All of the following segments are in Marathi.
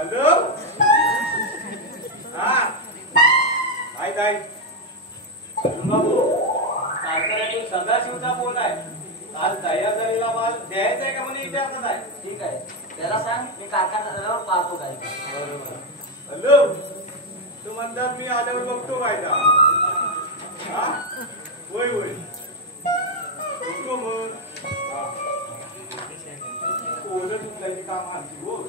हॅलो हा काय काय बाबू कारखान्यातून सदाशिवचा फोन आहे. आज तयार झालेला माल द्यायचा आहे का म्हणे विचारतात आहे. ठीक आहे त्याला सांग मी कारखान्यात आल्यावर पाहतो काय. हॅलो तू म्हणतात मी आल्यावर बघतो काय का. हा होय होय बघतो मग. ओलं तुमच्याची काम आणली हो.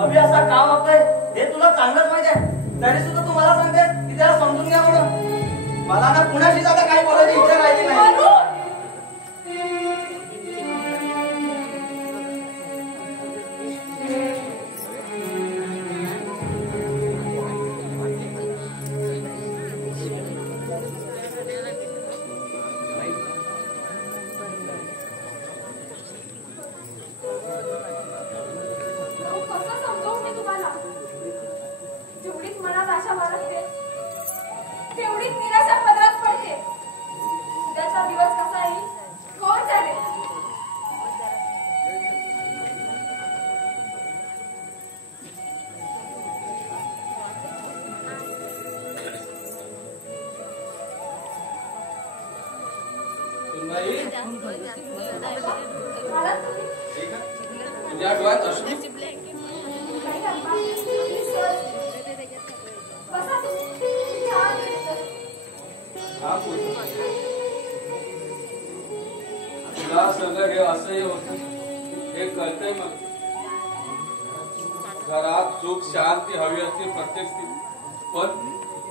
अभि असा का वागतोय हे तुला चांगलंच माहिती आहे. तरी सुद्धा तू मला सांगते की त्याला समजून घ्या म्हणून. मला ना कुणाशीच आता काही बोलायची इच्छा राहिली नाही. असंही होत हे कळतंय मग. घरात सुख शांती हवी असते प्रत्येक स्थिती.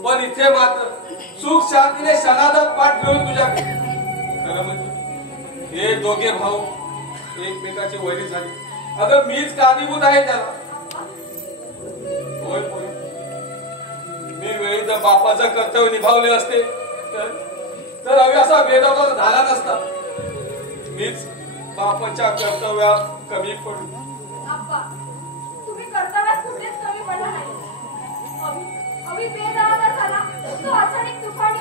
पण इथे मात्र सुख शांतीने क्षणार्धात पाठ ठेवून तुझ्याकडे. खरं म्हणजे हे दोघे भाऊ एकमेकाचे वैरी झाले. अगं मीच कारणीभूत आहे त्याला. होय होय मी वेळी जर बापाचं कर्तव्य निभावले असते तर अवी असा भेदभाव झाला नसता. मीच बापाच्या कर्तव्यात कमी पडलो. तुम्ही कर्तव्यात कुठेच कमी पडला नाही. अभि बेदावा झाला तो अचानक तुफानी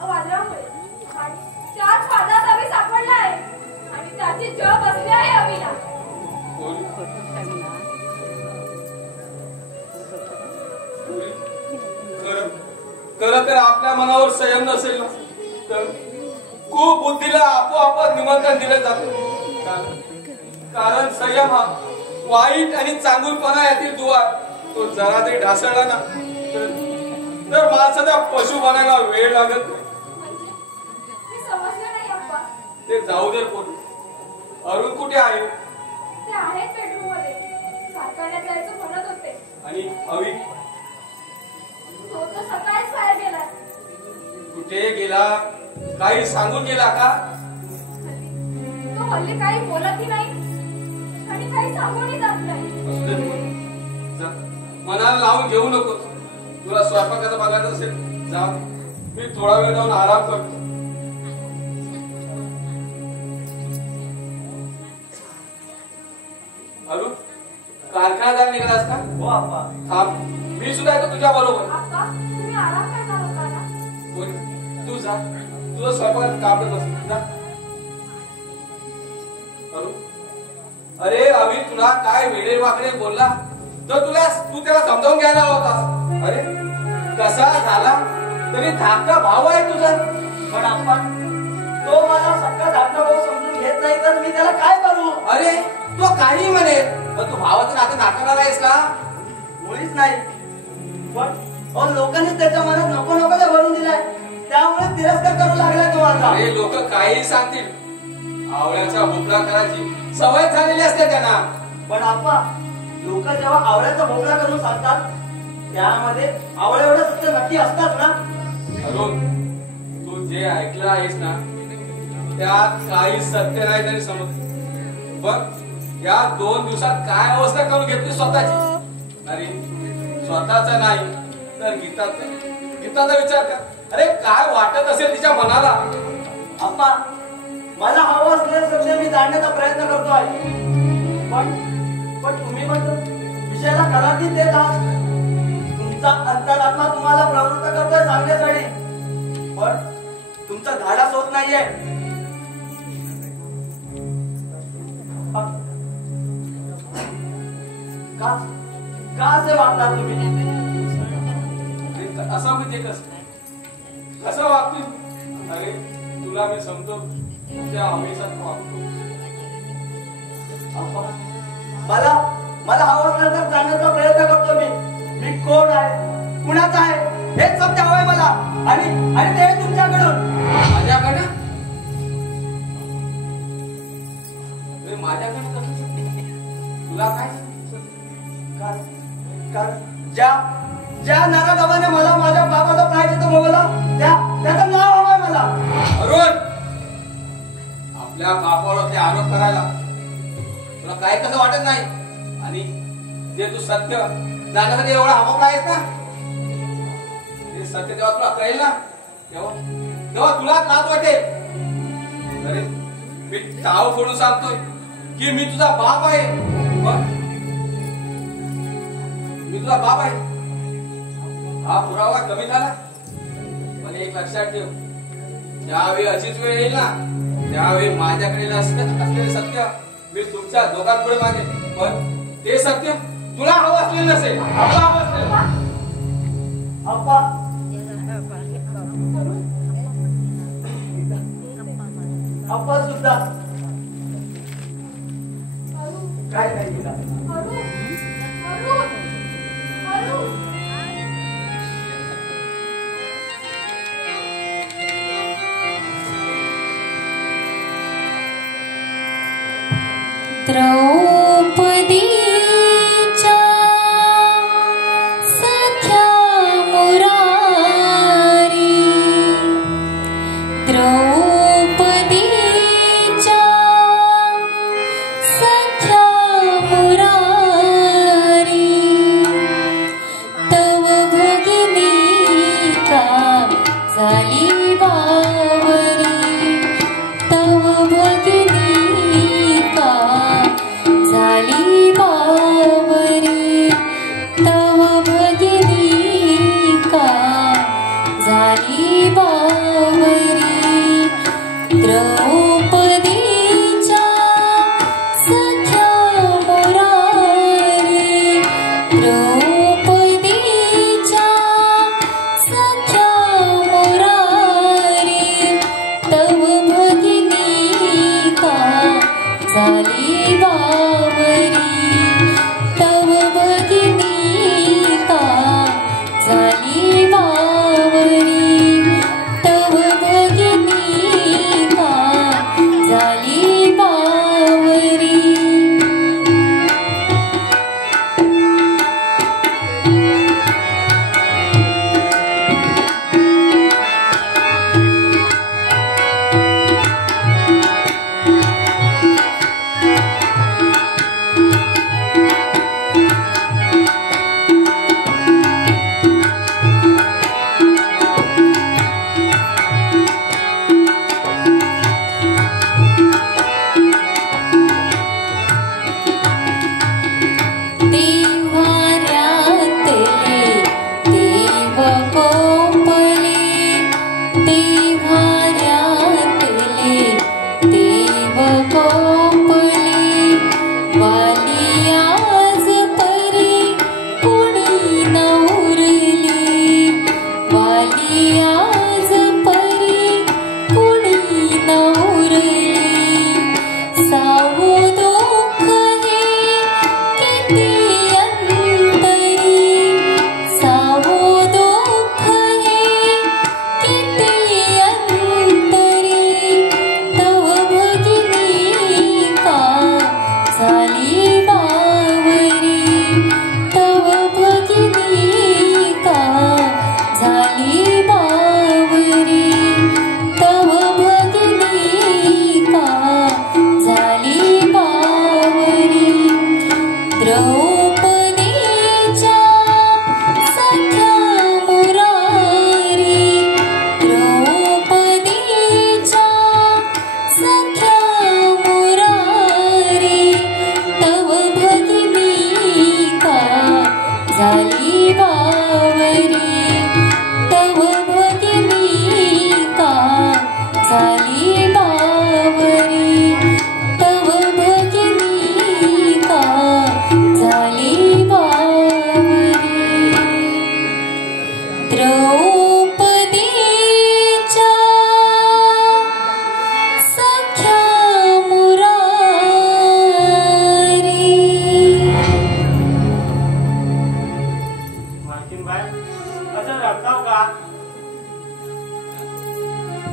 वादळामुळे आणि त्याच वादात अभि सापडला आहे आणि त्याची जग बसली आहे अभिला. खरं तर आपल्या मनावर संयम नसेल ना तर कुबुद्धीला आपोआपच निमंत्रण दिलं जातं. कारण संयम हा वाईट आणि चांगुलपणा यातील दुवा. तो जरा तरी ढासळला ना तर माणसाचा पशु बनायला वेळ लागत नाही. ते जाऊ दे. कोण अरुण कुठे आहे. ते आहेत बेडरूम मध्ये कारखान्यात जायचं म्हणत होते. आणि अवी तो तर सकाळीच बाहेर गेला. कुठे गेला काही सांगून गेला का. तो हल्ली काही बोलतही नाही आणि काही सांगूनही जात नाही. मनाला लावून घेऊ नको. तुला स्वयंपाकाचं बघायचं असेल जा. मी थोडा वेळ जाऊन आराम करतो. अरुण कारखान्यात निघालास का. हो आप्पा. थांब मी सुद्धा येतो तुझ्या बरोबर. तुम्ही आराम करणार होता ना. तू जा तुझं स्वयंपाकाचं काम बस जा. अरे अभि तुला काय वेडे वाकडे बोलला तर तू त्याला समजावून घ्यायला होतास. अरे कसा झाला तरी धाकटा भाऊ आहे तुझा. पण आपण तो मला सगळा धाकटा भाऊ समजून घेत नाही तर मी त्याला काय करू. अरे तो काही म्हणे पण तू भावाचं नातं नाकारणार आहेस का. मुळीच नाही. पण लोकांनी त्याच्या मनात नको नको भरून दिलाय त्यामुळे तिरस्कार करू लागला तो आता. अरे लोक काही सांगतील. आवळ्याचा भोपळा करायची सवय झालेली असते त्यांना. पण आप्पा लोक जेव्हा आवळ्याचा भोपळा करून सांगतात त्यामध्ये आवळ्या एवढं सत्य नक्की असतात ना. अरुण तू जे ऐकलं आहेस ना त्यात काही सत्य नाही तरी समज. बघ या 2 दिवसात काय अवस्था करून घेतली स्वतःची. अरे स्वतःचा नाही तर गीताचा विचार कर. अरे काय वाटत असेल तिच्या मनाला? अप्पा, मला हवं असलेलं सत्य मी जाणण्याचा प्रयत्न करतो आहे, पण तुम्ही म्हणतो विषयाला कलातीत देत आहात. तुमचा अंतरात्मा तुम्हाला प्रवृत्त करतोय सांगण्यासाठी, पण तुमचा धाडस होत नाहीये. का असे वागता तुम्ही? असं म्हणजे कसं वागतो? अरे तुला मी समजतो, त्या हमेशा वागतो. मला हवं असलं तर जाणण्याचा प्रयत्न करतो मी कोण आहे, कुणाचा आहे हेच सत्य हवंय मला, आणि ते तुमच्याकडून. माझ्याकडे तुला काय? ज्या नराधमाने मला माझ्या बाबाचा प्रायश्चित्त मोगला त्याचं नाव हवंय मला. अरुण, आपल्या बापावर आरोप करायला तुला काय कसं वाटत नाही? आणि जे तू सत्य जाण्यासाठी एवढा हवं आहेस ना, ते सत्य जेव्हा तुला कळेल ना, तेव्हा तुला त्रास वाटेल. अरे मी टाव फोडून सांगतोय की मी तुझा बाप आहे. मी तुझा बाप आहे, हा पुरावा कमी झाला. पण एक लक्षात ठेव, ज्यावेळी अशीच वेळ येईल ना, त्यावेळी माझ्याकडे असलेले सत्य मी तुमच्या दोघांपुढे मागेन. पण ते सत्य तुला हवं असलेलं नसेल, हवं असेल. अप्पा सुद्धा काय नाही केलं. द्रौपदीच्या सख्या मुरारी, द्रौपदीच्या सख्या मुरारी, तव भगिनी का झाली बावरी, तव भगिनी झाली बावरी, तव भगिनी का झाली बावरी.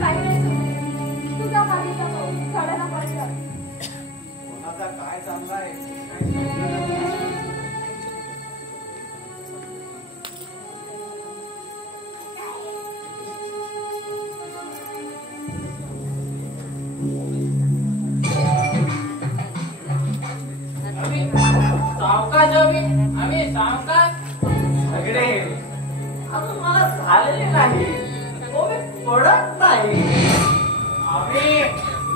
काही नाही समजत. तुझा मागेचा भाऊ झाडाला पाणी लाव. कोणाचा काय चाललाय काही समजत नाही. सावकाश आम्ही सावकाश सगळे अजून मला झालेले नाही. तो मी पडत नाही. आम्ही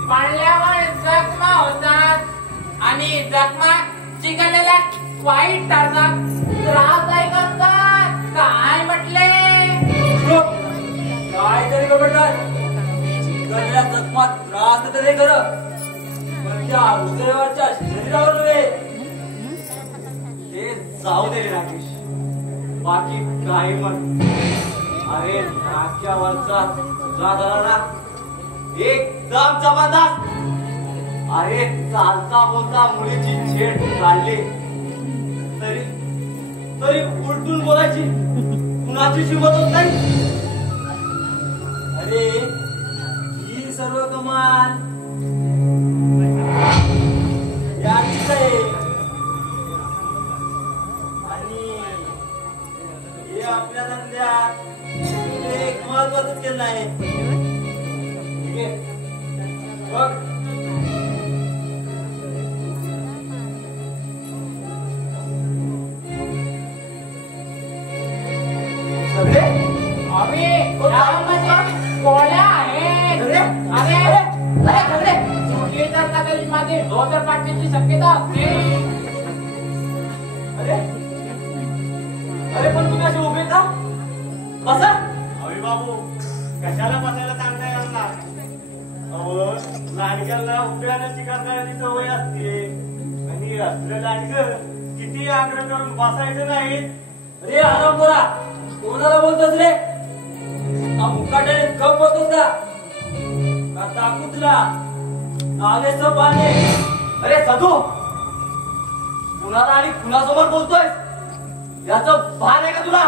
पडल्यावर जखमा होतात आणि जखमा चिकनलेल्या वाईट टाळतात. त्रास आहे करतात. काय म्हटले? काय तरी म्हणतात. चिकनलेल्या जखमात त्रास तर ते खरं, पण त्या हृदयावरच्या शरीरावर नव्हे. ते जाऊ दे रे राकेश, बाकी काही म्हण. अरे नाक्यावरचा तुझा दराडा एकदम जबरदस्त. अरे चालता बोलता मुलीची छेड काढली तरी तरी उलटून बोलायची कुणाची हिंमत होत नाही. अरे ही सर्व कमाल याचीच आहे. आणि हे आपल्या धंद्यात एक महत्वाचं केलं आहे. बघ सगळे आम्ही कोळ्या आहेत. अरे चुकी जर का तरी माझी धोतर पाडण्याची शक्यता असते. अरे अरे पण तुम्ही असे उभे का? बसा. अरे बाबू कशाला बसायला सांगताय यांना? अहो लाडक्याला उभ्यानं शिकार करण्याची सवय असते आणि असलं लाडकं किती आग्रह करून बसायचं नाही. अरे आराम करा. कोणाला बोलतोस रे? मुकाट्याने कप बोलतोस का? दाखवू तुला आवेश पाने. अरे सदू कुणाला आणि कुणासमोर बोलतोय याचं भान आहे का तुला?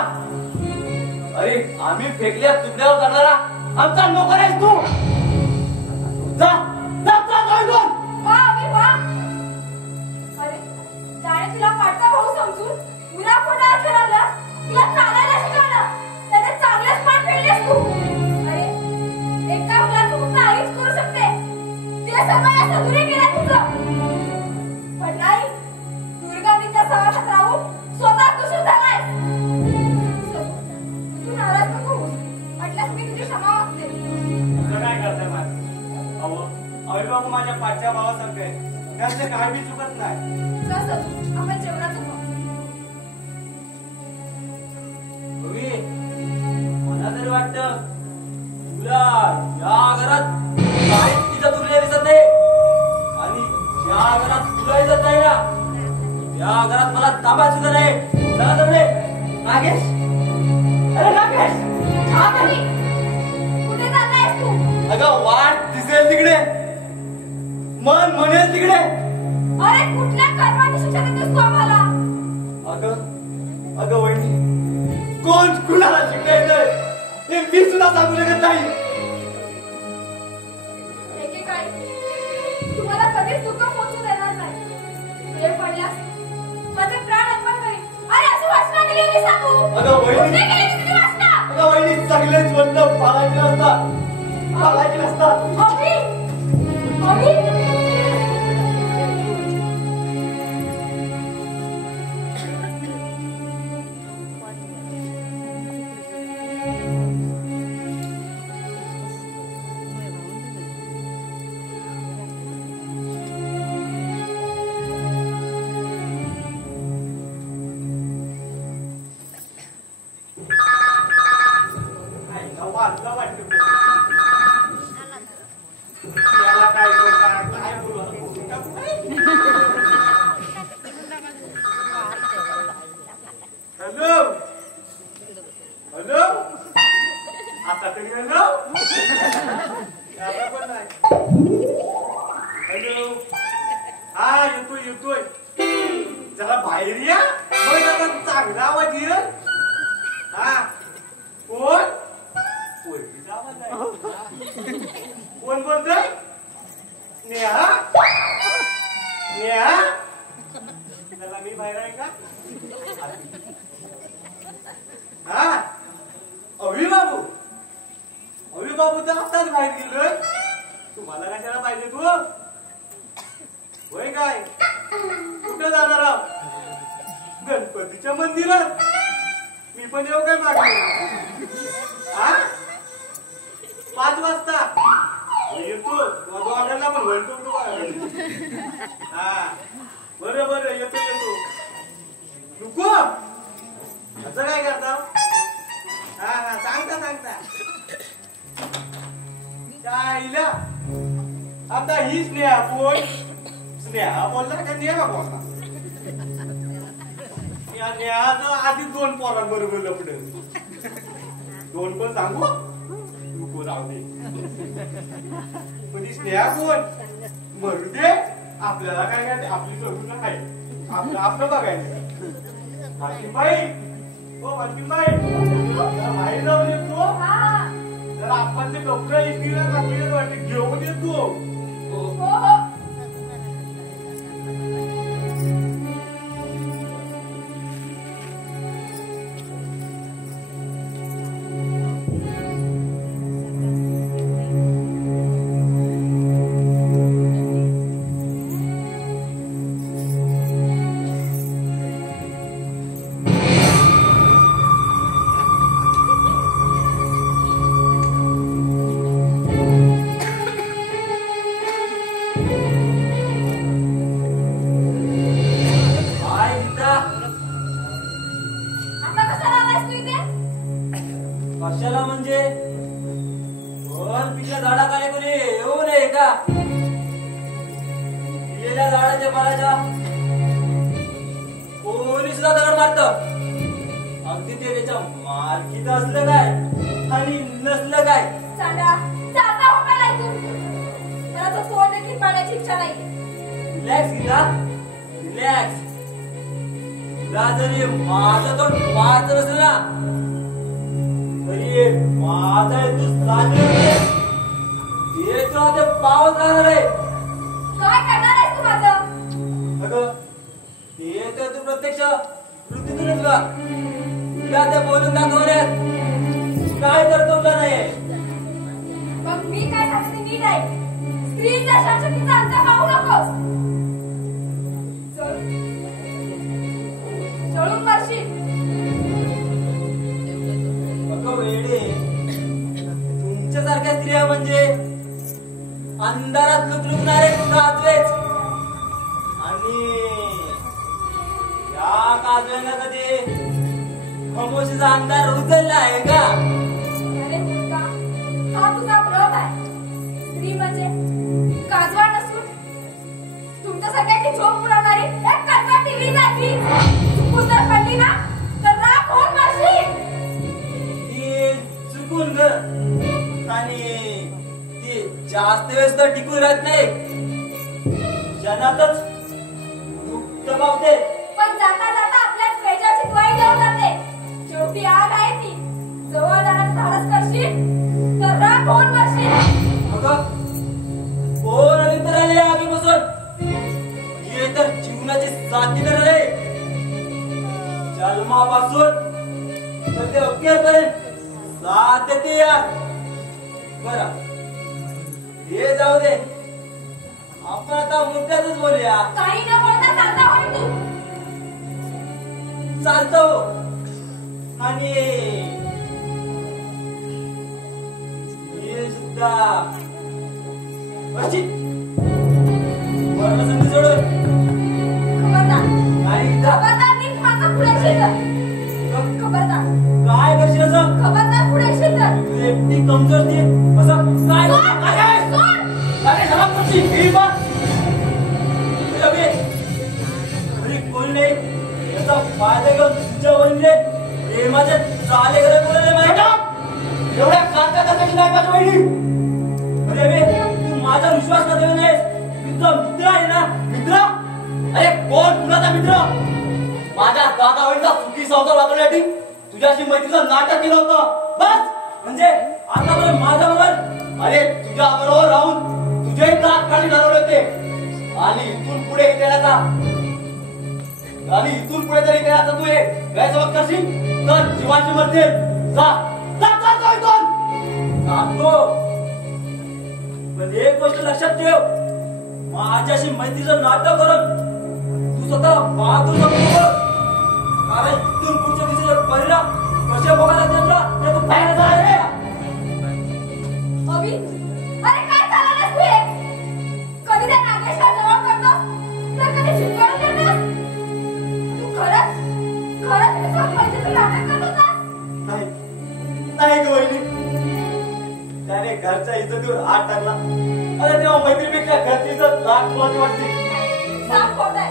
अरे आम्ही फेकल्या तुकड्यावर करणारा आमचा नोकर आहेस तू. जा जा जा जा इथून. वा अभि वा. अरे जाणे तुला पाठचा भाऊ समजून मुला कोणाला खेळाला. तुला चालायला शिकवलं त्याने चांगलेच पाठ फेडलेस तू. अरे एका मुलाचं फक्त आईच करू शकते. तिला सगळ्या सदुरे केला तुझं. पण नाही, दुर्गामीच्या सहवासात राहून स्वतः दूषित झालाय. तू नाराज नको होऊस. म्हटल्यास मी तुझी क्षमा मागते. तुला काय करताय माझं? अहो अभिबाबू माझ्या पाठच्या भावासारखं आहे. त्यातले काय बी चुकत नाही. चल सदू आपण जेवणाचं खाऊ. मला तरी वाटतं तुला या घरात काहीच तिच्या तुला दिसत नाही. आणि ज्या घरात तुला दिसत नाही ना त्या घरात मला ताबा सुद्धा नाही. चला तर रे नागेश. अरे नागेश हा घरी. कुठे चाललायस तू? अगं वाट दिसेल तिकडे, मन म्हणेल तिकडे. अरे कुठल्या कर्माने शिक्षा देतोस तू आम्हाला? अगं अगं वहिनी कोण कुणाला शिकायचंय हे मी सुद्धा सांगू शकत नाही. एकेकाळी तुम्हाला कधीच दुःख पोहोचू देणार नाही. वेळ पडल्यास माझे प्राण अर्पण करीन. अरे अशी वासना दिली होती सांगू. अगं वहिनी कुठे गेली तुझी वासना? अगं वहिनी चांगलेच म्हणलं पाळायचे नसतात, पाळायचे नसतात. अभि अभि वाचलं वाटतं. याला काय कोण बोलतोय? स्नेहा? स्नेहा? त्याला मी बाहेर आहे का? हा? अवी बाबू तर आताच बाहेर गेलोय. तुम्हाला कशाला पाहिजे तू? होय काय? कुठं जाणार आहोत? गणपतीच्या मंदिरात. मी पण येऊ काय मागे? हा? 5 वाजता येतो. ऑर्डरला पण बोलतो. हा बरं येतो. नको असं काय करता? हा सांगता कायला आता ही स्नेहा बोलला का नेहा बोलला? या नेहाचं आधी 2 पोरांबरोबर लपड. 2 पण सांगू नको राहू दे. पण ही स्नेहा कोण? मरू दे. आपल्याला काय काय आपली करून काय आपलं बघायचं. मालकीनबाई बाहेर जाऊन येतो. जरा आपण ते कपडे इस्त्रीला टाकलेले वाटते घेऊन येतो. कशाला म्हणजे पण पिच्या झाडाखाली कोणी येऊ नये का? पिलेल्या झाडाच्या पाल्याच्या कोणी सुद्धा दगड मारत. अगदी ते त्याच्या मालकीचं असलं काय आणि नसलं काय. मला तो फोन देखील पाण्याची इच्छा नाही. Relax Geeta relax. तुला जरी माझं तोंड पाहत नसलं ना तरी माझा तू हे तुला ते पावत राहणार आहे. काय करणार आहेस तू माझं? अगं ते तर तू प्रत्यक्ष वृत्तीतूनच बघ. तुला ते बोलून दाखवण्यात काय कर्तव्य नाही. मग मी काय सांगते नीट आहे. स्त्रीच्या शाश्वतीचा अंत पाहू नकोस. जळून मरशील. वेडे तुमच्यासारख्या स्त्रिया म्हणजे अंधारात लुकलुकणारे काजवेच. आणि या काजव्यांना कधी खामोशीचा अंधार उचलला आहे का? अरे मुलगा हा तुझा भ्रम आहे. स्त्री म्हणजे काजवा नसून तुमच्यासारख्याची झोप उडवणारी एक कणकण वीज आहे. चुकून जर पडली ना तर राख होऊन मरशील. चुकून ग. आणि ती जास्त वेळ सुद्धा टिकून राहत नाही. जनातच दुःख पावते. पण जाता जाता आपल्या त्वेजाची द्वाई देऊन जाते. शेवटी आग आहे ती. जवळ जाण्याचं धाडस करशील तर राख होऊन मरशील. अगं कोण अभिप्राय आले आगीपासून? हे तर जीवनाची साथीदार आहे. जन्मापासून तर ते अखेरपर्यंत साथ देते यार. बरं हे जाऊ दे. आपण आता मुद्द्यातच बोलूया. काही न बोलता चालता होय तू. चालतो. आणि हे सुद्धा अशी संधी सोडून खबरदार. नाही खबरदार नीट माझा पुढे शिरत. खबरदार. काय करशील असं? खबरदार पुढे शिरत. तू एकटी कमजोर ती असं काय कोणी नाही याचा फायदा घेऊन तुमच्या वहिनीने प्रेमाचे चाले घरे बोलले माहिती. एवढ्या काकाची नाही माझ्या वहिनी. तू माझा विश्वास का देऊ नयेस? तुझा मित्र आहे ना मित्र. अरे कोण कुणाचा मित्र? माझ्या दादा वहिनीचा चुकी संसार वापरण्यासाठी तुझ्याशी मैत्रीचं नाटक केलं होतं बस. म्हणजे आता बरं माझ्या बरोबर, अरे तुझ्या बरोबर राहून तुझे दात काढी ठरवले होते आणि इथून पुढे येण्याचा तरी येण्याचा तू एक गैरसमज करशील तर जीवाची मरते. जा सांगतो. पण एक गोष्ट लक्षात ठेव, माझ्याशी मैत्रीचं नाटक करत तू स्वतः बहादूर नको, कारण इथून पुढच्या दिवसाचे परिणाम कसे बघायला त्यांना ते तू पाहायला आहे. अभि, अरे काय चाललंस तू हे? कधी त्या नागेशला जवळ करतोस तर कधी शिकवून देतोस. तू खरंच तुझं मैत्रीचं नाटक करत होतास? नाही ग वहिनी, त्याने घरच्या इज्जतीवर हात टाकला. अरे तेव्हा मैत्रीपेक्षा घरची इज्जत लाख महत्वाची वाटते. सांग खोट आहे.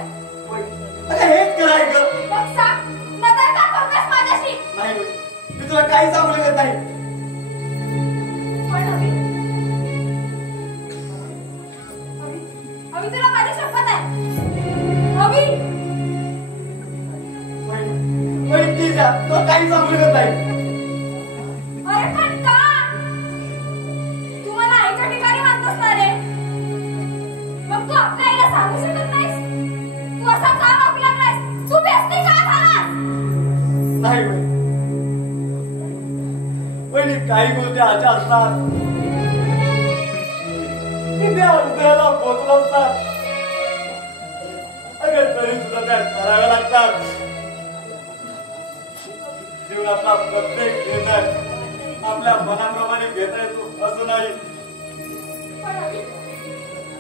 अरे हेच कराय ग. मग सांग, नजर का करतोस माझ्याशी? नाही मी तुला काही सांगू शकत नाही. पण अभि, तुला माझी शपथ आहे. अभि, प्लीज तुला काही सांगू शकत नाही. अरे पण का? तू मला आईच्या ठिकाणी मानतोस ना रे? मग तू आपल्या आईला सांगू शकत नाहीस? तू असा का वागू लागलास? तू बेस्ती का झालास? नाही वहिनी, काही गोष्टी अशा असतात की त्या हृदयाला पोचला असतात. अगं तरी सुद्धा त्या कराव्या लागतात. जीवनातला प्रत्येक निर्णय आपल्या मनाप्रमाणे घेता येतो असं नाही. पण अभि,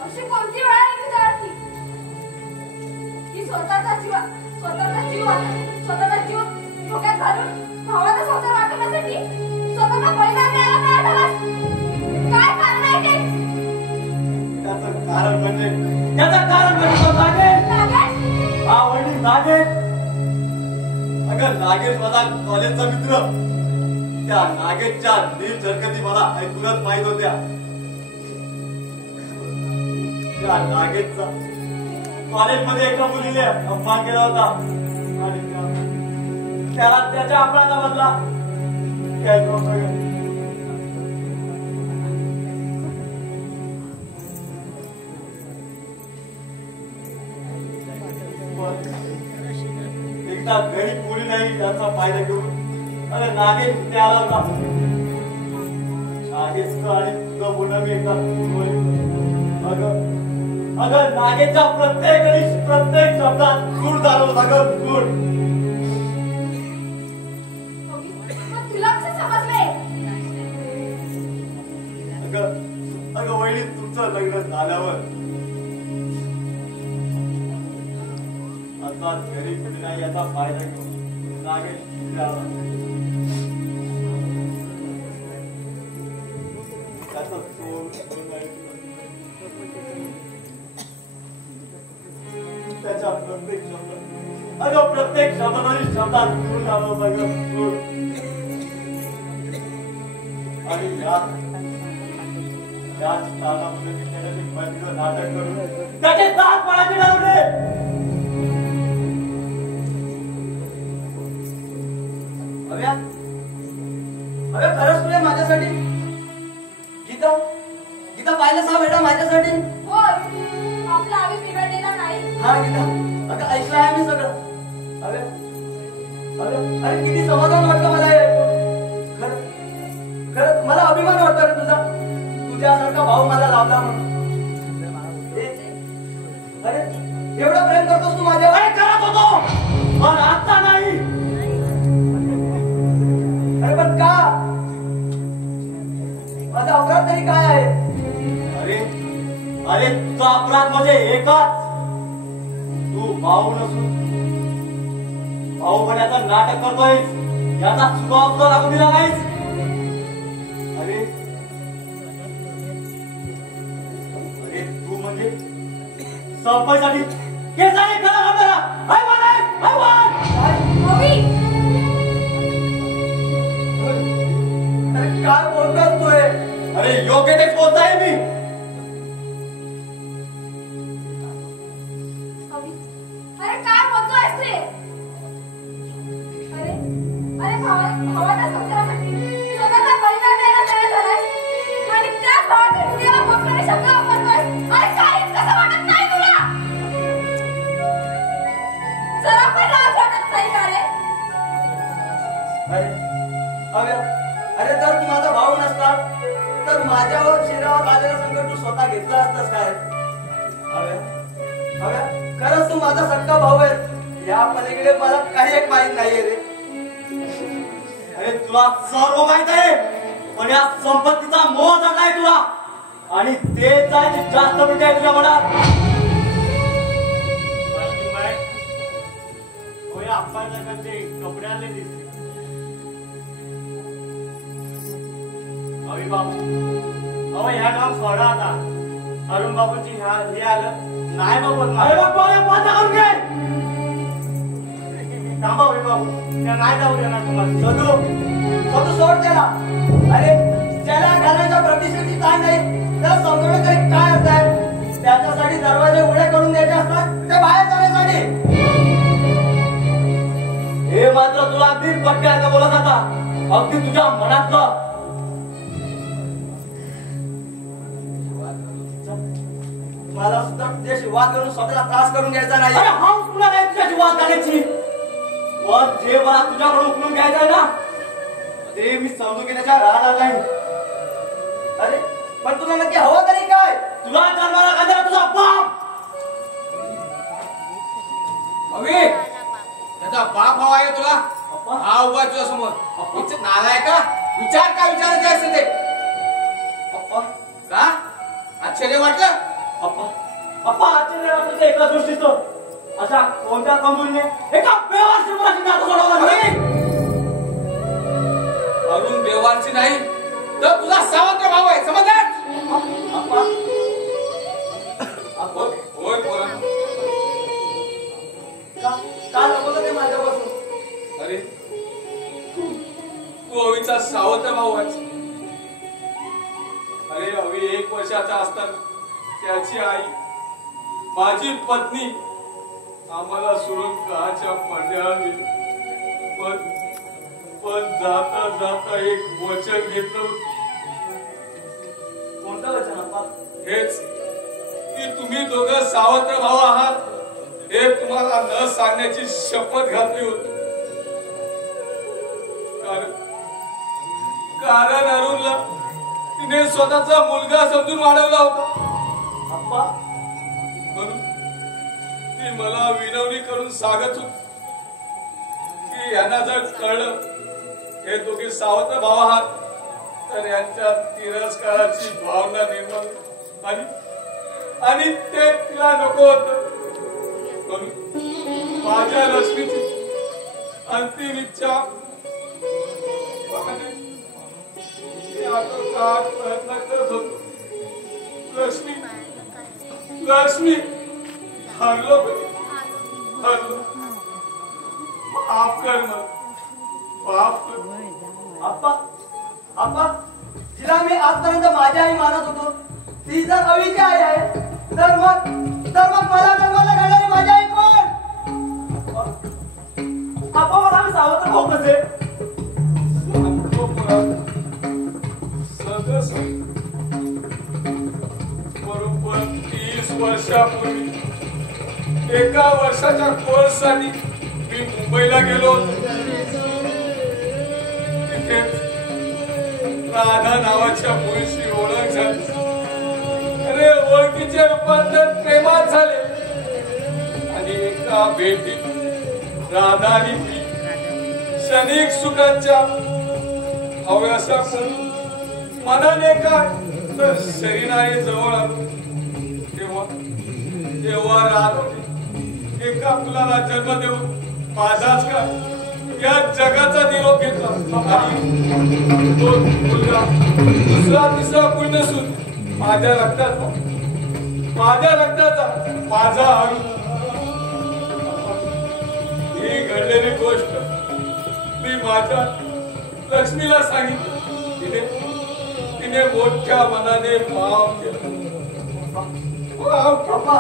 अशी कोणती वेळ आली तुझ्यावरती की स्वतःचा जीव धोक्यात घालून भावाचा संसार वाचवण्यासाठी स्वतःचा बलिदान द्यायला तयार झालास? काय कारण आहे ते? त्याचं कारण म्हणजे तो नागेश. नागेश? हा वहिनी, नागेश. अगं नागेश माझा कॉलेजचा मित्र. त्या नागेशच्या नील हरकती मला ऐकूनच माहित होत्या. त्या नागेशचा कॉलेजमध्ये एका मुलीने अपमान केला होता आणि त्याला त्याच्या अपराधा बदला घ्यायचा होता. एकदा गरीब मुली नाही त्याचा फायदा घेऊन अरे नागेश तिथे आला होता. नागेशचं आणि तुझं बोलणं मी एकदा अगं नागेशच्या प्रत्येक शब्दात सूर झालं होता. सूर. मग तुला कसं समजलंय? अगं वहिनी, तुमचं लग्न झाल्यावर आता गरीब मुली नाही याचा फायदा घेऊन नागेश तिथे आला. त्याचं त्याच्या प्रत्येक शब्दात सूर झालं होतं. सूर. आणि याच तालामध्ये त्याने मैत्रीचं नाटक करून त्याचे दात पडायचे ठरवले. अरे खरंच तुला माझ्यासाठी गीता पाहिलं सा बेटा माझ्यासाठी? हो, आपला आम्ही बिघडलेला नाही. हा गीता, अगं ऐकलं आहे मी सगळं. अरे किती समाधान वाटतं मला. खरंच मला अभिमान वाटतो रे तुझ्यासारखा भाऊ मला लाभला म्हणून. अरे एवढं प्रेम करतोस तू माझ्यावर? अरे करत होतो पण आता नाही. अरे पण का? माझा अपराध तरी काय आहे? अरे तुझा अपराध म्हणजे एकच, तू भाऊ नसून भाऊ बनायचं नाटक करतोय. याचा सुभाव तुला लागू दिला नाहीस. अरे तू म्हणजे सफाईसाठी केसाने खरा करणारा काय बोलतोस तू? अरे योग्य तेच बोलताय मी. अरे काय बोलतोयस रे? अरे भावाच्या संसारासाठी स्वतःचा बलिदान द्यायला तयार घेतला असतास काय? खरंच तू माझा सक्का भाऊ आहे. या पलीकडे मला काही एक माहित नाहीये रे. अरे तुला सर्व माहित आहे, पण या संपत्तीचा मोह चढलाय तुला, आणि तेच आहे जे जास्त मिळते आहे तुझ्या मनात. आपल्याकडे कपडे आले दिसते. अवी बाबू, अहो ह्या गाव सोडा आता. अरुण बाबूची हे आलं नाही बाबू. अरे बाबू घे. थांबा अवी बाबू, त्या नाही जाऊ देणार तुम्हाला. सदू सोड त्याला. अरे त्याला घालण्याच्या प्रतिष्ठेची ताण नाही, त्याला समजवणं तरी काय अर्थ आहे? त्याच्यासाठी दरवाजे उघडे करून द्यायचे असतात ते बाहेर जाण्यासाठी. हे मात्र तुला अगदी पटक्यासारखं बोलत आता, अगदी तुझ्या मनातलं. मला सुद्धा तुझ्याशी वाद करून स्वतःला त्रास करून घ्यायचा नाही. अरे हा तुला नाही तुझ्याशी वाद घालायची, पण जे मला तुझ्याकडून उकलून घ्यायचं आहे ना, ते मी समजून घेण्याच्या राहणार नाही. अरे पण तुला नक्की हवं तरी काय? तुला जन्माला घालणारा तुझा बाप. अवी, त्याचा बाप हवा आहे तुला? हा उभा तुझ्या समोर. नालाय का? विचार का विचारायचे असते ते? का आश्चर्य वाटलं? अप्पा आश्चर्य वाटलं ते एका दृष्टीचं. अशा कोणत्या कमजोरीने एका बेवारशी मुलाची नातं सोडवलं नाही? अरुण बेवारची नाही तर तुझा सावत्र भाऊ आहे, समजलास? होय पोरांनो, का नको ते माझ्यापासून? अरे तू अवीचा सावत्र भाऊ आहेस. अरे अवी 1 वर्षाचा असताना त्याची आई, माझी पत्नी आम्हाला सोडून काच्या पडद्यावर गेली. पण जाता जाता एक वचन घेतलं. कोणतं वचन अप्पा? हेच की तुम्ही दोघं सावत्र भाऊ आहात हे तुम्हाला न सांगण्याची शपथ घातली होती. कारण अरुणला तिने स्वतःचा मुलगा समजून वाढवला होता. अप्पा म्हणून ती मला विनवणी करून सांगत होती की यांना जर कळलं हे दोघे सावत्र भाव आहात तर यांच्या तिरस्काराची भावना निर्माण आणि ते तिला नको होत. म्हणून माझ्या लक्ष्मीची अंतिम इच्छा प्रयत्न करत होतो. लक्ष्मी हरलो माफ कर मग, माफ कर. अप्पा जिला मी आजपर्यंत माझी आई मानत होतो ती जर अवीची आई आहे तर मग मला जन्माला घालणारी माझी आई कोण? अप्पा मला आम्ही सावत्र भाऊ कसे? बरोबर 30 वर्षापूर्वी एका वर्षाच्या कोर्ससाठी मी मुंबईला गेलो. तिथे राधा नावाच्या मुलीशी ओळख झाली. अरे ओळखीचे रूपांतर प्रेमात झाले आणि एका भेटीत राधा आणि मी क्षणिक सुखांच्या हव्यासापूर्वी मनाने काय तर शरीराने जवळ आलो. तेव्हा राधाने एका मुलाला जन्म देऊन माझाच का या जगाचा निरोप घेतला. आणि तो मुलगा दुसरा तिसरा कुळ नसून माझ्या रक्ताचा माझा अरुण. ही घडलेली गोष्ट मी माझ्या लक्ष्मीला सांगितली. तिने मोठ्या मनाने माफ केलं. अप्पा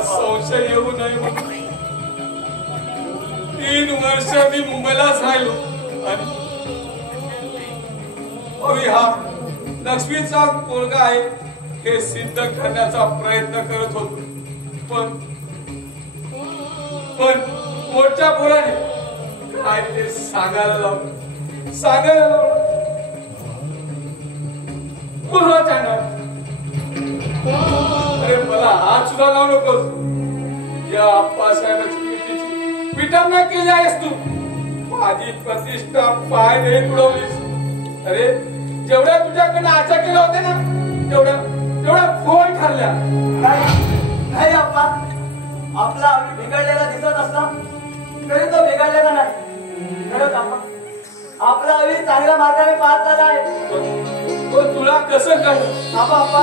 संशय येऊ नये म्हणून 3 वर्ष मी मुंबईलाच राहिलो. आणि अवी हा लक्ष्मीचा मुलगा आहे हे सिद्ध करण्याचा प्रयत्न करत होतो, पण मोठ्या पोराने काय ते सांगायला लावलं. पुन्हा सांगा. अरे मला हात सुद्धा लावू नकोस. या आप्पासाहेबाची विटंबना केली आहेस तू. माझी प्रतिष्ठा पाय देत उडवलीस. अरे जेवढ्या तुझ्याकडनं आशा केल्या होत्या ना तेवढ्या फोन ठरल्या. नाही अप्पा, आपला आम्ही बिघडलेला दिसत असला तरी तो बिघडलेला नाही. खरंच अप्पा, आपला आम्ही चांगल्या मार्गाने पास झाला आहे. तो तुला कसं कळलं? अप्पा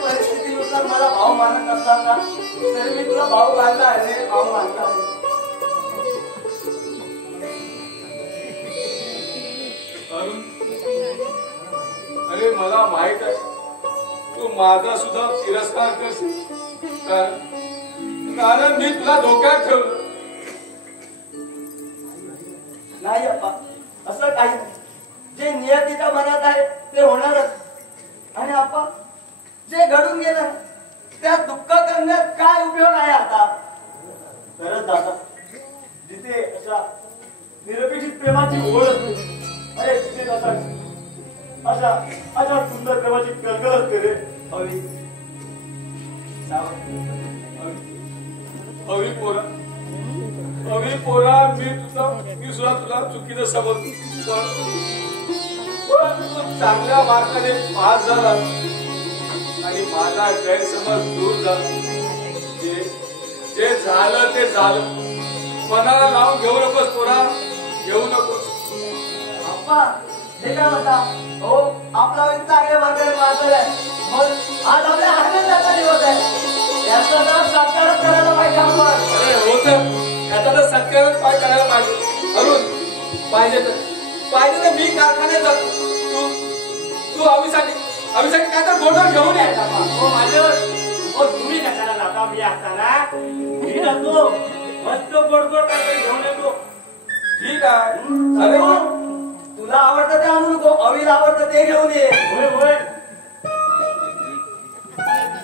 परिस्थितीनुसार मला भाऊ मानत असताना तरी मी तुला भाऊ मानला आहे. भाऊ मानला आहे. अरे मला माहित आहे तू माझा सुद्धा तिरस्कार करशील, कारण मी तुला धोक्यात ठेवलं. नाही अप्पा, असं काही नाही. जे नियतीच्या मनात आहे ते होणारच. आणि अप्पा, जे घडून गेलं त्यात दुःख करण्यात काय उपयोग आहे आता? खरंच दादा, जिथे निरपेक्षित प्रेमाची ओढ असते, अरे तिथे अशा सुंदर प्रेमाची कलकल असते रे. हवी पोरा मी सुद्धा तुला चुकीचं समजतो, पण तू चांगल्या मार्गाने पास झाला आणि माझा गैरसमज दूर झाला. जे झालं ते झालं. मनाला लावून घेऊ नकोस पोरा, घेऊ नकोस. अप्पा हे काय म्हणता हो? आपला चांगल्या मार्गाने पास झालाय, मग आज आपल्या आनंदाचा दिवस आहे. याचा तर सत्कार करायला पाहिजे आपण. अरे होतं, याचा तर सत्कारच करायला पाहिजे. अरुण पाहिजे तर मी कारखान्यात जातो. तू अवीसाठी काय तर गोडधोड घेऊन ये. हो माझ्यावर हो, तुम्ही कशाला जाता? मी असताना मी जातो, मस्त गोड काहीतरी घेऊन येतो. ठीक आहे. अरे तुला आवडतं ते आणू नको, अवीला आवडतं ते घेऊन ये. होय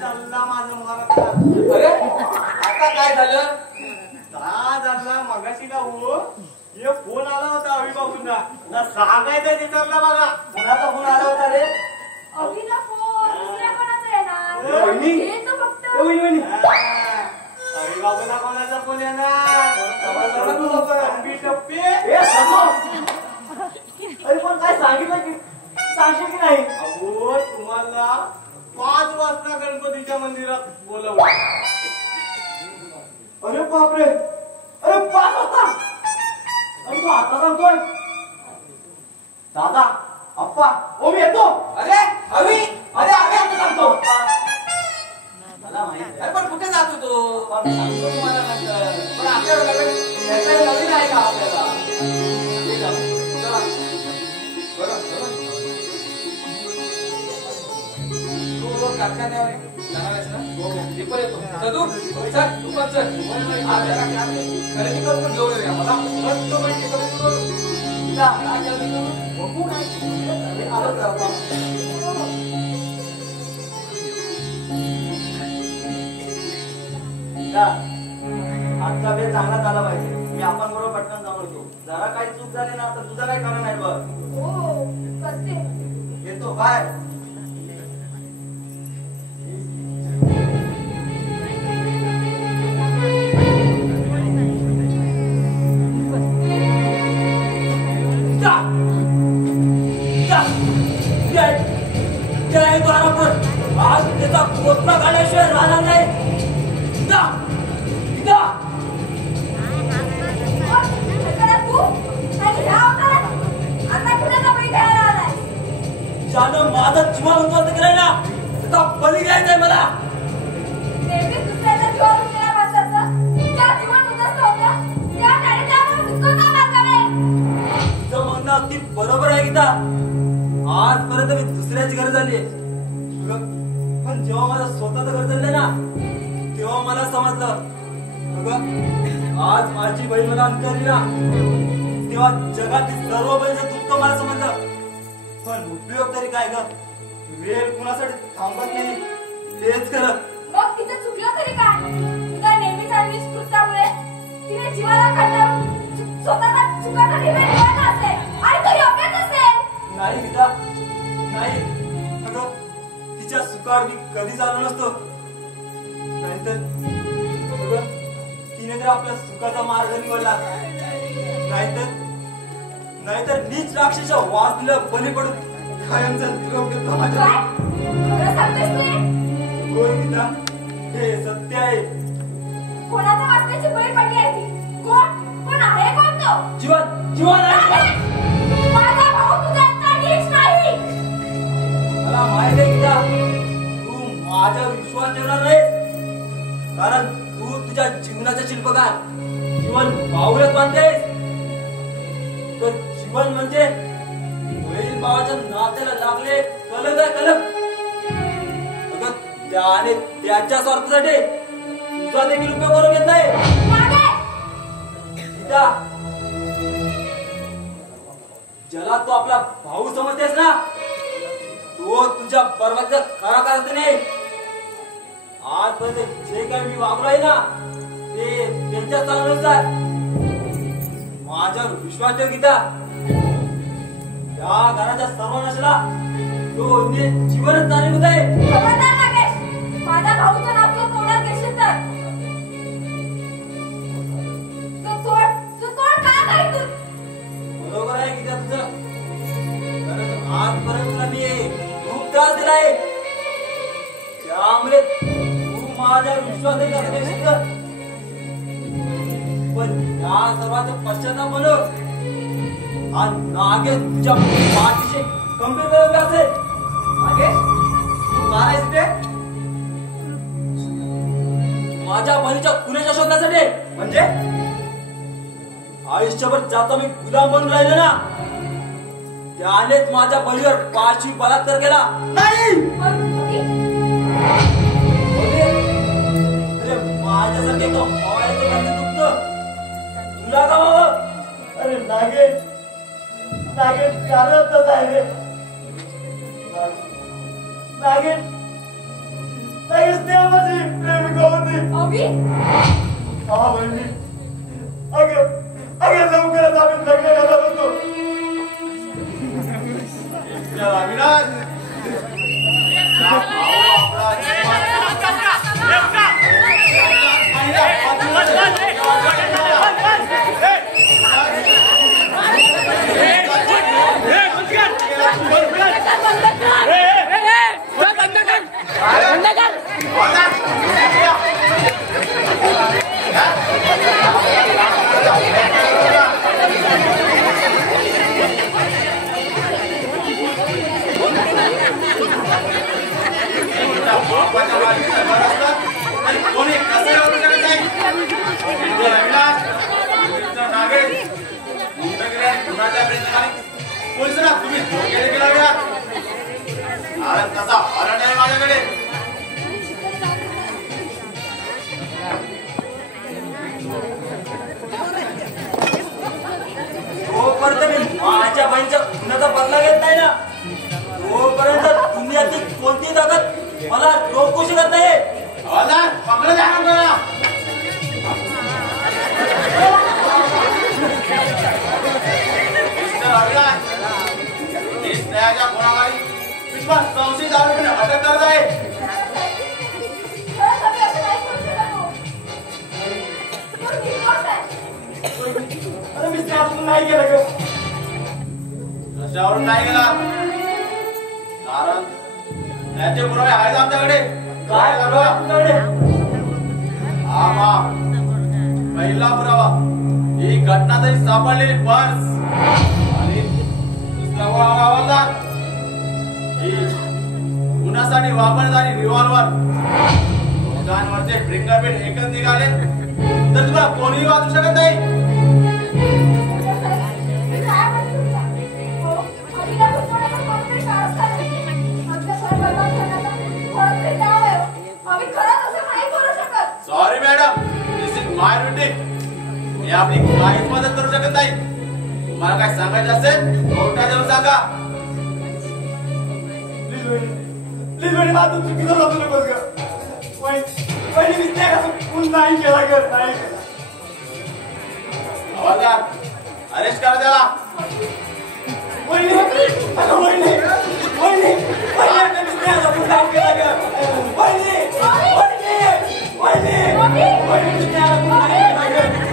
चालला माझं महाराज. अरे आता काय झालं? झाला मगाशी ना हो, हे फोन आला होता अभिबाबूंना, सांगायचं विचारला बघा. कोणाचा फोन आला होता रे? अभिला फोन दुसऱ्या कोणाचा येणार? वहिनी. हे तो फक्त अभिबाबूला कोणाचा फोन येणार? अरे पण काय सांगितलं की सांगशील की नाही? अहो तुम्हाला 5 वाजता गणपतीच्या मंदिरात बोलवलं. अरे बापरे, अरे 5 वाजता? अरे तू आता सांगतोय? दादा, अप्पा, ओ मी येतो. अरे अवी आता सांगतो. मला माहिती आहे. पण कुठे जातो तो? पण सांगतो तुम्हाला नंतर. पण आपल्याला नवीन आहे का आपल्याला? तू कारखान्यावर जाणार आहेस ना? मी पण येतो. सदू चल, तू पण चल. आपल्याला खरेदी करून घेऊन येऊया. मला मस्त पैकी खरेदी करू. काय खरेदी करू? बघू नाही. आलोच राहतो. आजचा वेळ चांगला झाला पाहिजे. मी आपण बरोबर पटकन जाऊन येतो. जरा काही चूक झाली ना तर तुझं काही खरं नाही बघ. हो करते. येतो बाय. आज त्याचा कोटला काढल्याशिवाय राहणार नाही. ज्यानं माझं जीवन उद्ध्वस्त केलंय ना त्याचा बळी घ्यायचंय मला. नेहमी दुसऱ्याचा जीवन उठलेल्या माणसाचं त्या जीवन उद्ध्वस्त होतं, त्या टाळीला आपण दुःख का मागावे? तुझं म्हणणं अगदी बरोबर आहे गीता. आजपर्यंत मी दुसऱ्याची घर झाली, पण जेव्हा मला स्वतःच घर चाललंय ना, तेव्हा मला समजलं आज माझी बहीण मला अंतरली ना, तेव्हा जगातील सर्व बहिणीचं दुःख मला समजलं. पण उपयोग तरी काय ग, वेळ कुणासाठी थांबत नाही, तेच खरं. मग तिचं चुकलं तरी काय? तिच्या नेहमीच्या निष्कृत्यामुळे तिने जीवाला कंटाळून स्वतःला चुकाचा निर्णय घेतला असेल आणि तो योग्यच असेल. नाही गीता, नाही. अगं तिच्या सुखावर मी कधीच आलो नसतो. नाहीतर तिने तर आपल्या सुखाचा मार्ग निवडला. नाहीतर नीच राक्षसाच्या वासनेला बली पडून कायमचा निरोप घेतला माझ्या. खरं सांगतेस तू? होय गीता, हे सत्य आहे. कोणाच्या वासनेची बळी पडली आहे ती? कोण आहे कोण तो? जीवन आहे. माझा भाऊ तुझा इतका नीच नाही. मला माहिती आहे गीता, तू माझ्यावर विश्वास ठेवणार नाहीस, कारण तू तुझ्या जीवनाचा शिल्पकार जीवन पाऊलच मानतेस. तर जीवन म्हणजे बहीण भावाच्या नात्याला लागले कलग आहे, कलग. अगं त्याने त्याच्या स्वार्थासाठी तुझा देखील उपयोग करून घेतलाय. गीता, ज्याला तू आपला भाऊ समजतेस ना, तो तुझ्या बरबादीचा खरा कारण नाही. आजपर्यंत जे काही मी वागलो आहे ना, ते त्यांच्या चालनुसार. माझ्यावर विश्वास ठेव गीता, या घराच्या सर्वनाशाला तो जीवनच कारणीभूत आहे. खबरदार नागेश, माझ्या भाऊचं नाव तू तोंडात घेशील तर तू तोड का काही तू? बरोबर आहे गीता तुझं, कारण आजपर्यंत तुला मी खूप त्रास दिलाय. त्यामुळे तू माझ्यावर विश्वास नाही करत नाही शिकत. पण या सर्वांचा पश्चाताप म्हणून आणि नागेश तुझ्या पाठीशी गंभीर उभे असेल. नागेश, तू का आहेस इथे? माझ्या बहिणीच्या खुन्याच्या शोधण्यासाठी. म्हणजे आयुष्यभर जातो मी गुलाम बनून राहिलो ना, त्यानेच माझ्या बहिणीवर पाचवी बलात्कार केला. नाही माझ्यासारखे दुखत तुला का बाबा? अरे नागेश, कारण तसं आहे रे. नागेश माझी प्रेमिका होती. हा बहिणी, अगं लवकरच आम्ही लग्न करणार होतो. तुम्ही गेले गेला तसा हरण आहे माझ्याकडे. तोपर्यंत मी माझ्या बहिणीच्या खुनाचा बदला घेत नाही ना, तोपर्यंत दुनियाची कोणती ताकद मला रोखू शकत नाही. पकडलं द्या स्त्रियाच्या गुणावारी विश्वास संशयित आरोपीने अटक करत आहे. अरे मी त्यातून नाही गेलं ग. कशावरून नाही गेला? कारण त्याचे पुरावे आहेत आमच्याकडे. काय तुझ्याकडे? हा पहिला पुरावा ही घटना तरी सापडलेली पर्स आणि दुसरा हवालदार ही गुन्ह्यासाठी वापरणारी रिव्हॉल्वर. दोघांवरचे फिंगरप्रिंट एकच निघाले तर तुला कोणीही वाचू शकत नाही. आपली काहीच मदत करू शकत नाही. तुम्हाला काय सांगायचं असेल कोर्टात येऊन सांगा. प्लीज मला तू चुकीचं जातो नकोस ग. पहिली मिस्टेक असं फुल नाही केला ग. नाही हवालदार अरेस्ट करा त्याला. वहिनी अगं वहिनी वहिनी वहिनी आपल्या मिस्टेक फुल नाही केला ग. वहिनी वहिनी वहिनी वहिनी मिस्टेक फुल नाही केला ग.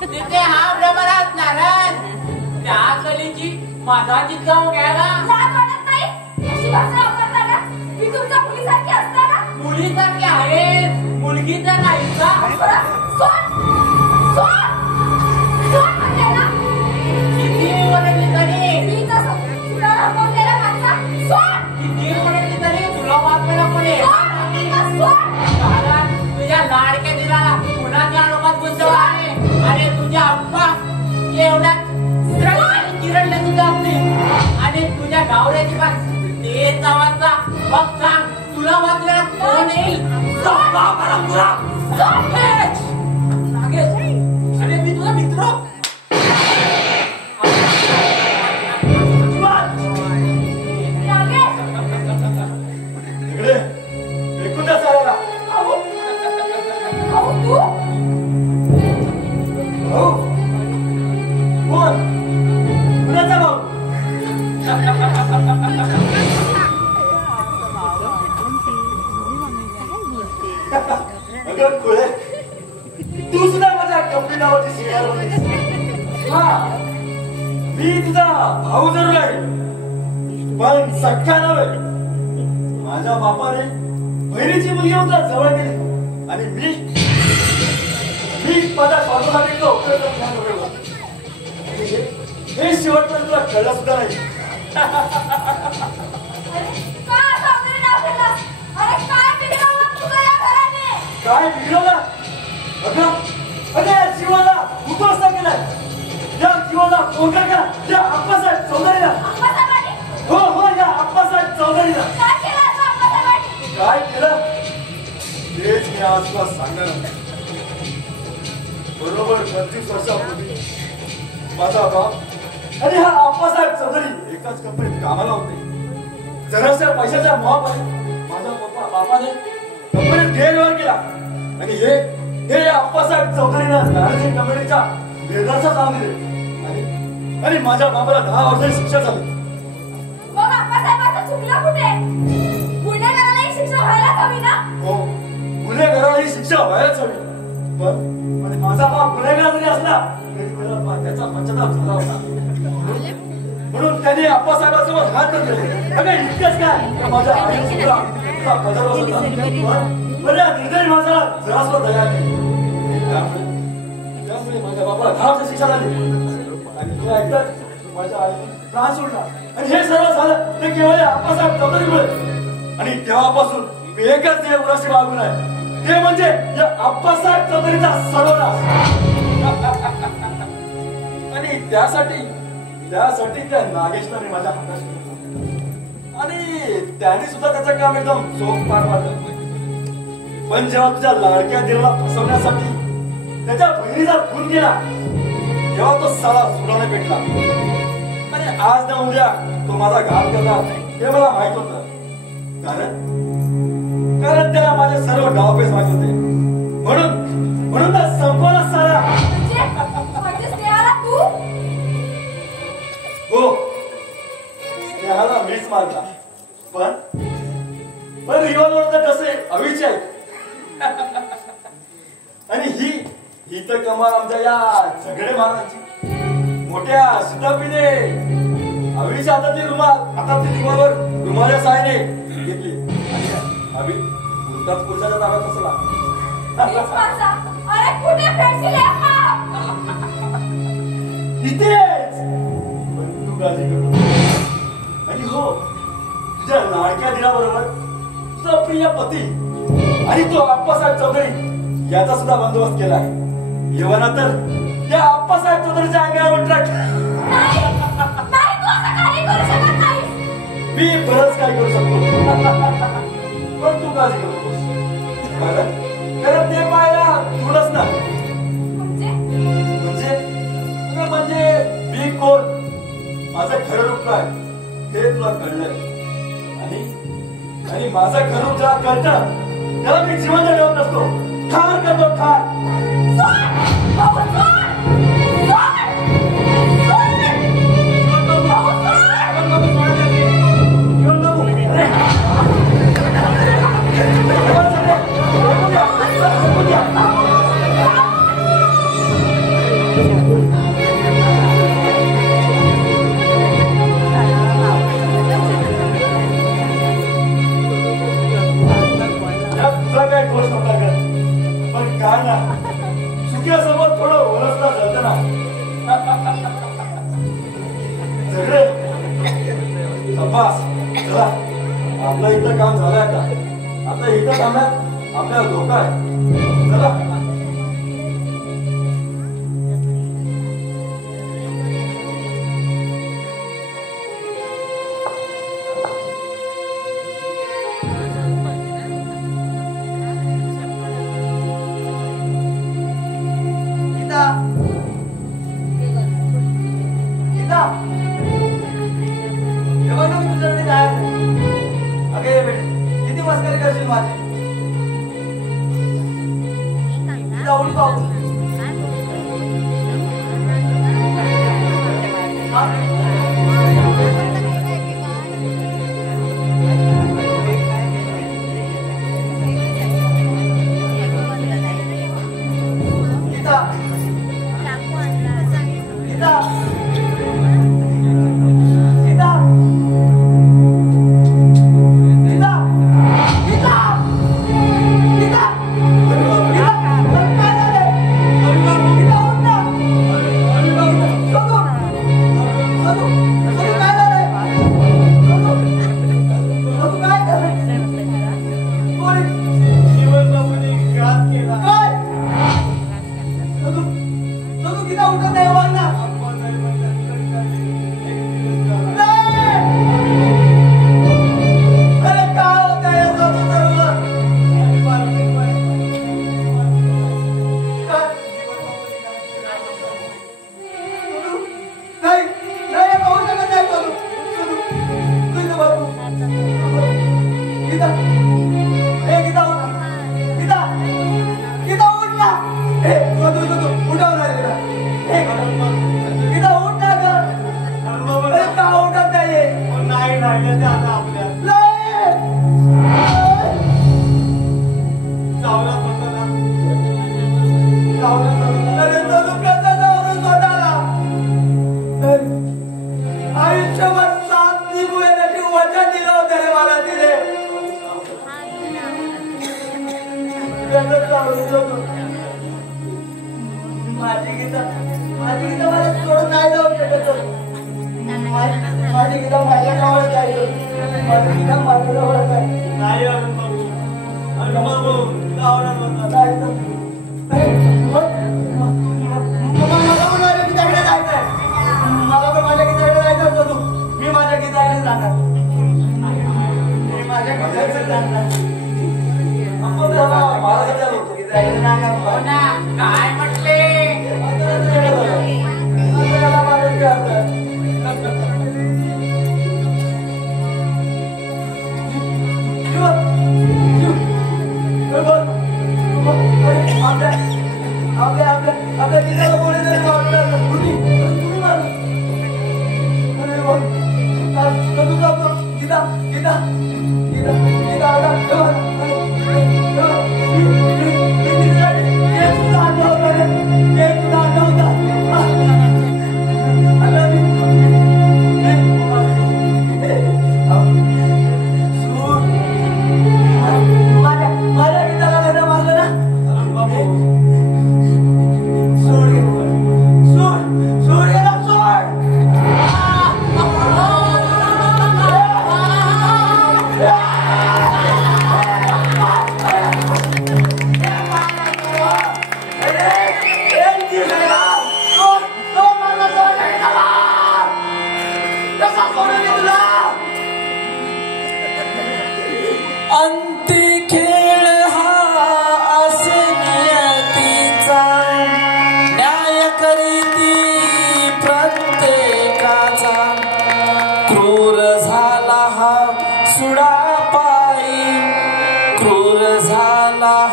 तिथे हा भ्रमर असणार त्या कलीची मधाची जाऊन घ्यायला लाज वाटत नाही अशी भाषा वापरताना. मी तुमच्या मुलीसारखी असताना मुलीसारखी आहे मुलगी तर नाही का. सोड सोड सोड म्हणते ना. किती ओरडली तरी मी तसं तुला रमवलेला माणसा सोड. किती ओरडली तरी तुला वाचवायला कोणी सोड. कारण तुझ्या लाडक्या दिलाला कुणाच्या आरोपात गुंतवला आहे आणि तुझ्या अप्पा एवढ्या चिरडले तुझ्या आपले आणि तुझ्या गावड्याची पण ते गावाचा मग सांग तुला वाचलेला कोण येईल. अरे मी तुझा मित्र. इकडे ऐकून द्या साऱ्याला. तू भाऊ कोण कुणाचा भाऊ. अगं खुळे तू सुद्धा माझ्या कंपनी नावाची सीआर होतीस. हा मी तुझा भाऊ जरूर आहे पण सख्खा नव्हे. माझ्या बापाने बहिणीची मुलगी होता जवळ गेली आणि मी माझ्या स्वार्थासाठी हे शेवटपर्यंत तुला कळलं सुद्धा नाही. काय बिघडवलं अगं अगं या जीवाला उद्ध्वस्त केलाय. या जीवाला पोकळ केला या आप्पासाहेब चौधरीला. हो हो या आप्पासाहेब चौधरीला काय केलं तेच मी आज तुला सांगणार. बरोबर 25 वर्षापूर्वी माझा बाप आणि हा आप्पासाहेब चौधरी एकाच कंपनीत कामाला होते. जराशा पैशाच्या मोहापाने माझ्या बापाने कंपनीत गैरव्यवहार केला आणि हे आप्पासाहेब चौधरीनं मॅनेजिंग कंपनीच्या निर्धाराचा काम दिले आणि माझ्या बापाला 10 वर्षाची शिक्षा झाली. मग आप्पासाहेबांचं चुकलं कुठे. गुन्हेगारालाही शिक्षा व्हायलाच हवी ना. हो गुन्हेगारालाही शिक्षा व्हायलाच हवी पण माझा बाप गुन्हेगार जरी असला तरी त्याचा पश्चाताप झाला होता म्हणून त्याने आप्पासाहेबांसोबत हात धरले. अगं इतकंच काय माझ्या आई सुद्धा पदर होता पण या निर्दयी माणसाला जरासुद्धा दया नाही. त्यामुळे माझ्या बापाला 10 वर्ष शिक्षा झाली आणि तुला ऐकताच माझ्या आईने प्राण सोडला आणि हे सर्व झालं ते केवळ आप्पासाहेब चौधरीमुळे. आणि तेव्हापासून मी एकच देव उराशी मागून आहे ते म्हणजे या आप्पासाहेब चौधरीचा सर्वनाश. आणि त्यासाठी त्या नागेशला मी माझ्या हातात घेतलं आणि त्याने सुद्धा त्याचं काम एकदम चोख पार पाडलं. पण जेव्हा तुझ्या लाडक्या दिलाला फसवण्यासाठी त्याच्या बहिणीचा खून केला तेव्हा तो साला सुराने पेटला आणि आज ना उद्या तो माझा घात करणार हे मला माहित होतं. कारण त्याला माझे सर्व डावपेच माहित होते म्हणून तर संपवला सारा. म्हणजे स्नेहाला तू हो स्नेहाला मीच मारला पण रिव्हॉल्वर तर कसे हवीचे आहेत. आणि ही तर कमाल आमच्या या झगडे मारायची मोठ्या शितापीने हवीच्या हातातली हातातली रिव्हॉल्वर रुमाल्या सायने घेतली आणि हवी पुरताच पुरुषाच्या ताब्यात असला. अरे कुठे भेटशील इथेच. पण तू काळजी करू आणि हो तुझ्या लाडक्या दिनाबरोबर तुझा प्रिय पती आणि तो आप्पासाहेब चौधरी याचा सुद्धा बंदोबस्त केला आहे. येवना तर या आप्पासाहेब चौधरीच्या अंगावर ट्रक. मी बरंच काय करू शकतो पण तू काळजी करू नकोस. कारण ते पाहायला थोडंच ना म्हणजे मी कोण माझं खरं रूप काय हे तुला कळलंय आणि माझं खरं रूप ज्याला कळतं त्याला मी जिवंत ठेवत नसतो. ठार करतो ठार. चुक्यासोबत थोडं ओरसला जातं ना. सगळे तपास चला आपलं इथं काम झालंय. आता इथं थांबण्यात आपल्याला धोका आहे. चला किती मस्करी करशील माझी. जाऊन पाहू माझी गीता मला सोडून नाही जाऊ शकत. माझी गीता माझ्या गावाला जायचं. माझी गीता माझ्या गावाला जायचं. नाही गीताकडे जायचंय. मला पण माझ्या गीताकडे जायचं होतं. मी माझ्या गीताकडे जाणार. मी माझ्या गीताकडे जाणार. मला गीताकडे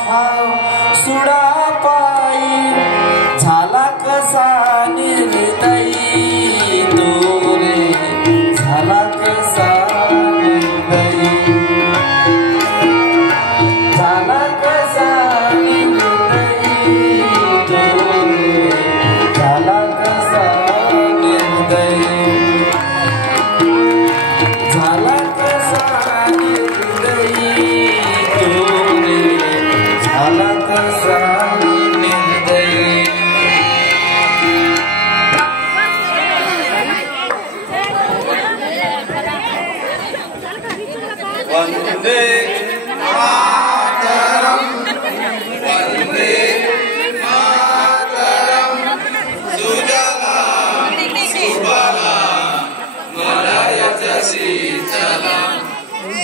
हा सुडा पायी झाला कसा निर्दयी तो रे झाला कसा निर्दयी झाला कसा निर्दयी तो रे झाला कसा निर्दयी झाला कसा निर्दयी तो रे झाला कसा निर्दयी वंदे मातरम वंदे मातरम सुजलाम सुफलाम मलयज शीतलाम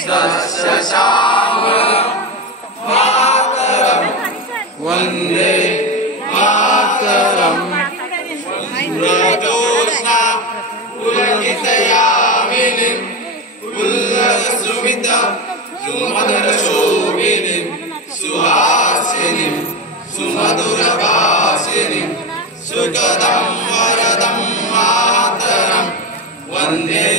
सस्यश्यामलाम मातरम वंदे मातरम सुरजोत्स्ना पुलकितयामिनीं उल्लसुमिता सुमधुरशोभिनीं सुहासिनीं सुमधुरभाषिनीं सुखदं वरदं मातरं वन्दे